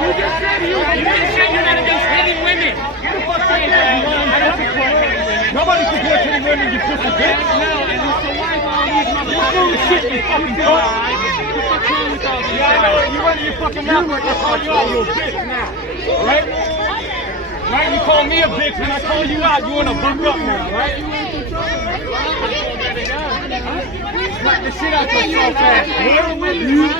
just said you're not against hitting women. Nobody supports hitting women, you pussy bitch. No, and so why is all these motherfuckers? You're shit, you fucking cunt. What's wrong with all these Yeah, I know. guys? You running your fucking mouth like I call you out, you a bitch now. Right? Right? You call me a bitch when I call you out, you wanna buck up now, right? Smack the shit out yourself, man.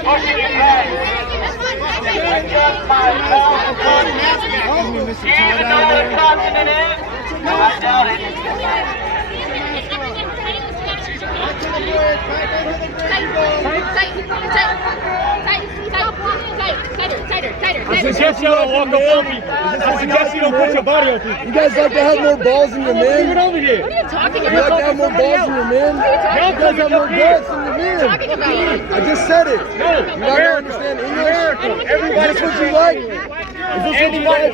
I suggest you don't walk up on people. I suggest you don't put your body on people. You guys like to have more balls than your Bring it men? over here. What are you talking You like to about? have more balls than your men? You guys have more guts than your men. Talking about? I just said it. No, You not gonna understand English? America. Is Everybody this what you like? Is this what you like?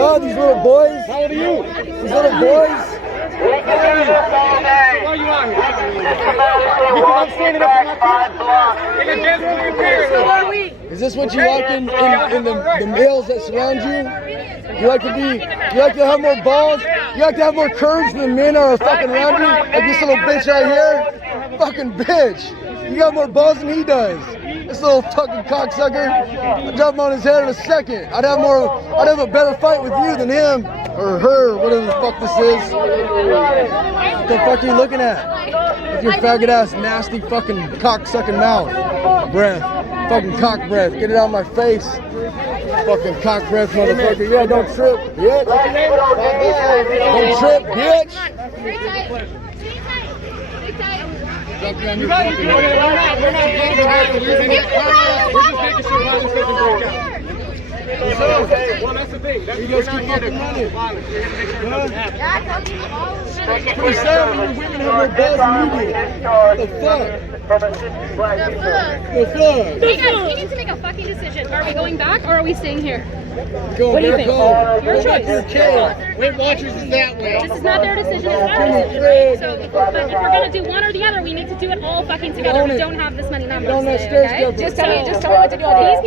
Oh, these little boys. How old are you? These little boys. Why are you out here? Because I'm standing up for my people. In the dance for your parents. Is this what you like in the males that surround you? You like to have more balls? You like to have more courage than the men are fucking around you? Like this little bitch right here? Fucking bitch. You got more balls than he does. This little fucking cocksucker. I'd drop him on his head in a second. I'd have a better fight with you than him. Or her, whatever the fuck this is. What the fuck are you looking at? With your faggot ass, nasty fucking cock-sucking mouth. Breath. Fucking cock breath. Get it out of my face. Fucking cock breath, motherfucker. Yeah, don't trip, bitch. Don't trip, bitch. We're not getting tired of losing this contract. We're just making sure violence doesn't break out. Well, that's the thing. We're not here to cause violence. We're here to make sure it doesn't happen. It's pretty sad when your women have more balls than you do. The fuck? The fuck? Hey guys, we need to make a fucking decision. Are we going back or are we staying here? What do you think? Your choice. Weight Watchers is that way. This is not their decision, it's our decision, right? So, but if we're gonna do one or the other, we need to do it all fucking together. We don't have this many numbers Don't let today, stairs okay? go. Just tell me what to do.